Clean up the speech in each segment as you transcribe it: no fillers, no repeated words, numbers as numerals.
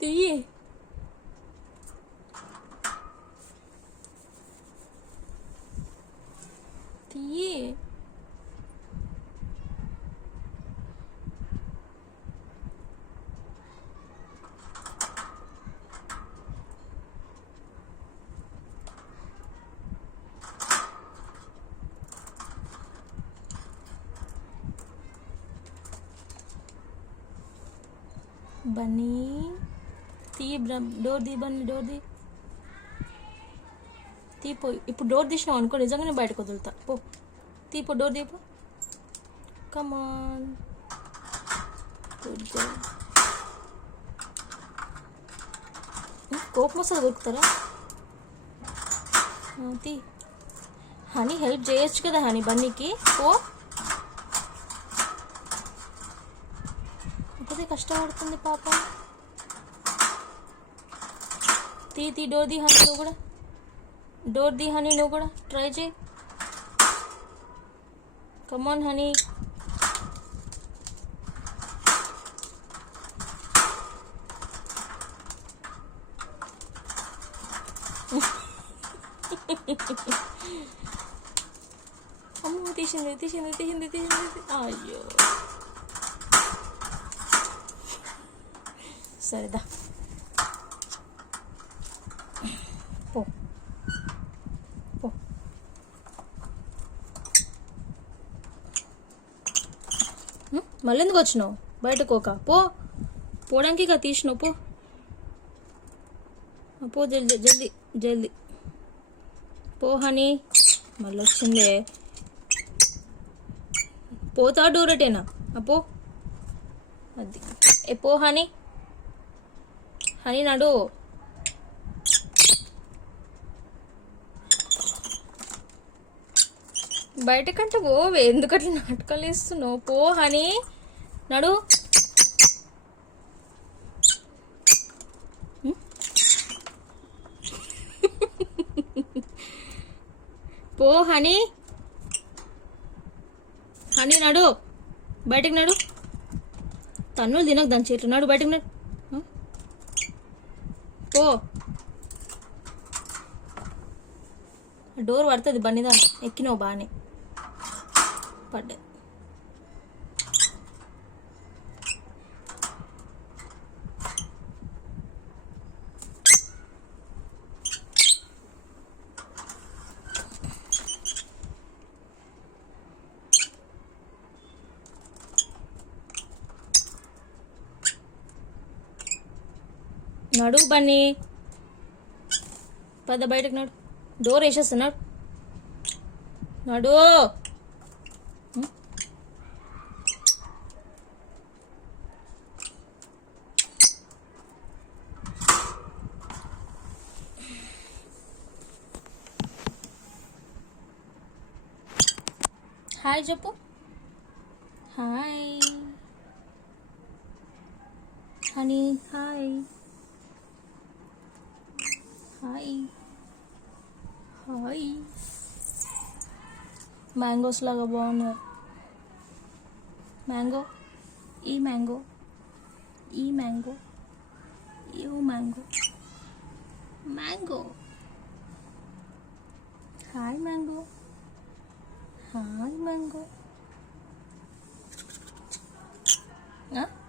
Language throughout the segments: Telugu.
తీయి. తీయి. బన్నీ తీ, డోర్ తీ బన్నీ, డోర్ తీ. తీపో. ఇప్పుడు డోర్ తీసినావు అనుకో నిజంగానే బయటకు వదులుతా. పో తీపో, డోర్ తీపో. కమాన్, కోపం వస్తుంది దొరుకుతారా? తీ. హనీ హెల్ప్ చేయొచ్చు కదా హనీ బన్నీకి. పో. ఇప్పుడే కష్టపడుతుంది పాప. తీ డోర్ ది హనీ, నువ్వు కూడా డోర్ ది హనీ, నువ్వు కూడా ట్రై చేయి. కమాన్ హనీ. అమ్మో తీసింది. అయ్యో సరేదా. పో పో. మళ్ళీ ఎందుకు వచ్చినావు బయటకోక? పో. పోవడానికి ఇక తీసినావు. పో పో, జల్దీ జల్దీ జల్దీ పో హనీ. మళ్ళీ వచ్చిందే. పోతా డోరటేనా? పో. అది పో హనీ. హనీ నడు. బయటకంటే పోవే, ఎందుకట్లా నాటకాలు వేస్తున్నావు? పో హనీ నడు. పో హనీ. హనీ నడు, బయటకు నడు. తన్నులు తినకు దాని చేతులు. నడు బయటకు నడు. పో. డోర్ పడుతుంది బండిదా. ఎక్కినావు బాగానే. పడ్డా. నడు బన్నీ. పద బయటకు నడు. డోర్ వేసేస్తున్నాడు. నడు. హాయ్ చెప్పు. Hi honey. Hi hi hi. Mangoes లాగా బాగున్నారు. మ్యాంగో, ఈ మ్యాంగో, ఈ mango, you mango, mango. Hi mango. Hi mango.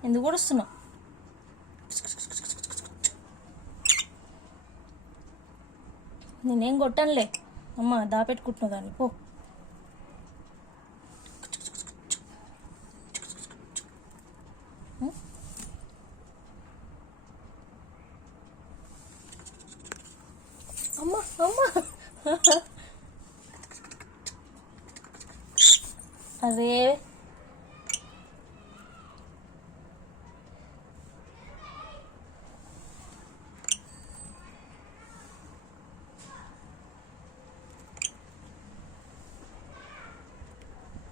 ఎందుకు కూడా వస్తున్నావు? నేనేం కొట్టానులే అమ్మ, దాపెట్టుకుంటున్నావు దాన్ని. పో. అమ్మ అమ్మ. అరే